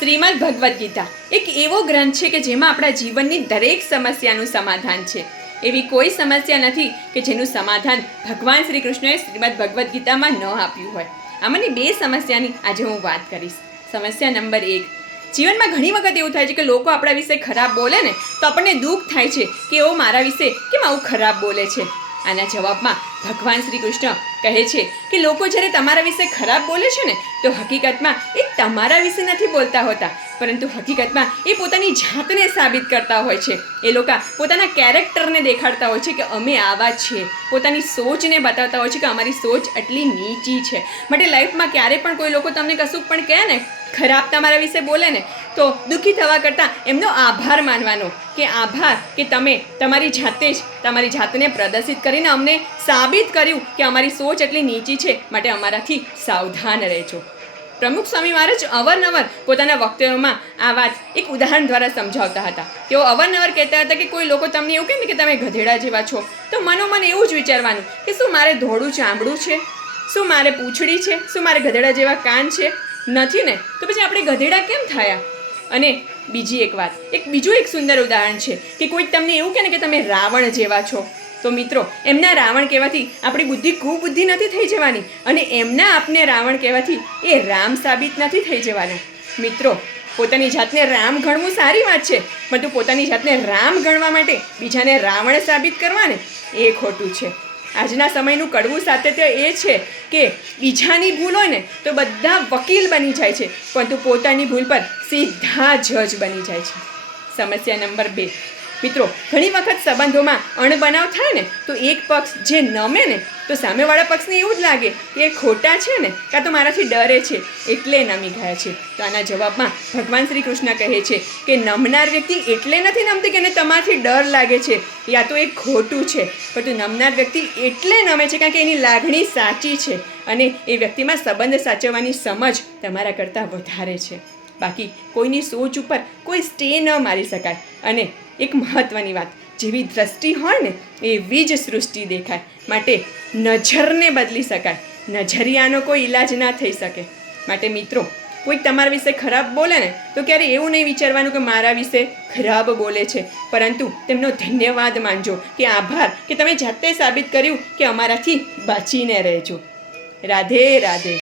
શ્રીમદ ભગવદ્ ગીતા એક એવો ગ્રંથ છે કે જેમાં આપણા જીવનની દરેક સમસ્યાનું સમાધાન છે. એવી કોઈ સમસ્યા નથી કે જેનું સમાધાન ભગવાન શ્રી કૃષ્ણએ શ્રીમદ ભગવદ્ ગીતામાં ન આપ્યું હોય. આમાંની 2 સમસ્યાની આજે હું વાત કરીશ. સમસ્યા નંબર 1, જીવનમાં ઘણી વખત એવું થાય છે કે લોકો આપણા વિશે ખરાબ બોલે ને તો આપણને દુઃખ થાય છે કે એઓ મારા વિશે કેમ આવું ખરાબ બોલે છે. આના જવાબમાં ભગવાન શ્રી કૃષ્ણ કહે છે કે લોકો જ્યારે તમારા વિશે ખરાબ બોલે છે ને તો હકીકતમાં એ તમારા વિશે નથી બોલતા હોતા, પરંતુ હકીકતમાં એ પોતાની જાતને સાબિત કરતા હોય છે. એ લોકો પોતાના કેરેક્ટરને દેખાડતા હોય છે કે અમે આવા છીએ, પોતાની સોચને બતાવતા હોય છે કે અમારી સોચ આટલી નીચી છે. માટે લાઈફમાં ક્યારે પણ કોઈ લોકો તમને કશું પણ કહે ને, ખરાબ તમારા વિશે બોલે ને, તો દુઃખી થવા કરતાં એમનો આભાર માનવાનો કે આભાર કે તમે તમારી જાતે જ તમારી જાતને પ્રદર્શિત કરીને અમને સાબિત કર્યું કે અમારી સોચ એટલી નીચી છે, માટે અમારાથી સાવધાન રહેજો. પ્રમુખ સ્વામી મહારાજ અવારનવાર પોતાના વક્તવ્યોમાં આ વાત એક ઉદાહરણ દ્વારા સમજાવતા હતા. તેઓ અવારનવાર કહેતા હતા કે કોઈ લોકો તમને એવું કહે ને કે તમે ગધેડા જેવા છો, તો મનોમન એવું જ વિચારવાનું કે શું મારે ધોળું ચામડું છે, શું મારે પૂંછડી છે, શું મારે ગધેડા જેવા કાન છે? નથી ને, તો પછી આપણે ગધેડા કેમ થયા? અને બીજી એક વાત, બીજું એક સુંદર ઉદાહરણ છે કે કોઈક તમને એવું કહે ને કે તમે રાવણ જેવા છો, તો મિત્રો એમના રાવણ કહેવાથી આપણી બુદ્ધિ કુબુદ્ધિ નથી થઈ જવાની, અને એમના આપને રાવણ કહેવાથી એ રામ સાબિત નથી થઈ જવાના. મિત્રો, પોતાની જાતને રામ ગણવું સારી વાત છે, પરંતુ પોતાની જાતને રામ ગણવા માટે બીજાને રાવણ સાબિત કરવા ને એ ખોટું છે. આજના સમયનું કડવું સાતત્ય એ છે કે બીજાની ભૂલ હોય ને તો બધા વકીલ બની જાય છે, પરંતુ પોતાની ભૂલ પર સીધા જજ બની જાય છે. સમસ્યા નંબર 2, મિત્રો, ઘણી વખત સંબંધોમાં અણબનાવ થાય ને તો એક પક્ષ જે નમે ને તો સામેવાળા પક્ષને એવું જ લાગે કે એ ખોટા છે ને, કાં તો મારાથી ડરે છે એટલે નમી ગયા છે. તો આના જવાબમાં ભગવાન શ્રી કૃષ્ણ કહે છે કે નમનાર વ્યક્તિ એટલે નથી નમતી કે એને તમારાથી ડર લાગે છે, યા તો એ ખોટું છે, પરંતુ નમનાર વ્યક્તિ એટલે નમે છે કારણ કે એની લાગણી સાચી છે અને એ વ્યક્તિમાં સંબંધ સાચવવાની સમજ તમારા કરતાં વધારે છે. બાકી કોઈની સોચ ઉપર કોઈ સ્ટે ન મારી શકાય. અને એક મહત્ત્વની વાત, જેવી દ્રષ્ટિ હોય ને એવી જ સૃષ્ટિ દેખાય. માટે નજરને બદલી શકાય, નજરિયાનો કોઈ ઈલાજ ના થઈ શકે. માટે મિત્રો, કોઈક તમારા વિશે ખરાબ બોલે ને તો ક્યારે એવું નહીં વિચારવાનું કે મારા વિશે ખરાબ બોલે છે, પરંતુ તેમનો ધન્યવાદ માનજો કે આભાર કે તમે જાતે સાબિત કર્યું કે અમારાથી બચીને રહેજો. રાધે રાધે.